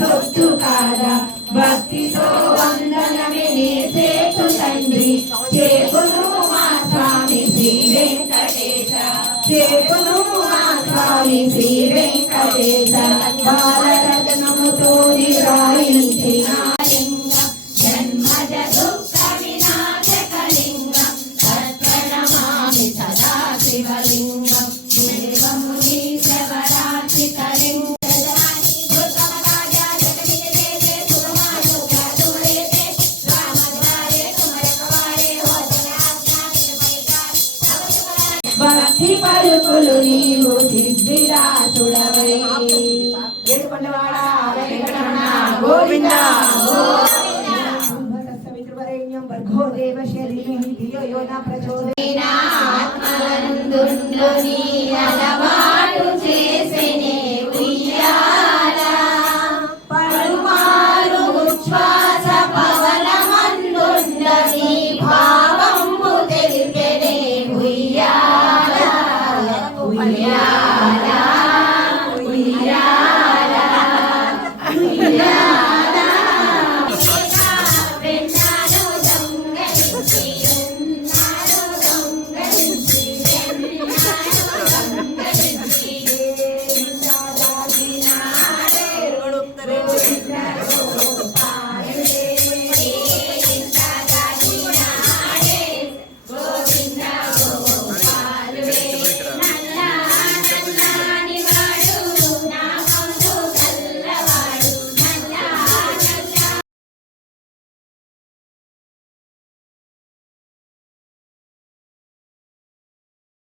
సొత్తు కాదా భక్తితో వందనమే చేతు తండ్రి చేకును మా స్వామి శ్రీ వెంకటేశ చేకును మా స్వామి శ్రీ వెంకటేశ బాలరత్నముతో రాయించిన లింగం జన్మజ దుఃఖ వినాశకలింగం తత్ప్రణమామి సదా శివలింగం దేవముని శివరాచితలింగం భక్తి పలుకులు నీవు సిద్ధిరాసుడవై ఏడుకొండవాడ వెంకటరమణ గోవింద సవితృవరేణ్యం భర్గో దేవస్య ధీమహి ధియో యో న ప్రచోదయాత్ ఆత్మనందుండు నీ అలవాటు చేసెనే ఉయ్యాల పలుమారు ఉచ్ఛ్వాస పవనమందుండ నీ భావము తెలిపెనే ఉయ్యాల ఉయ్యాల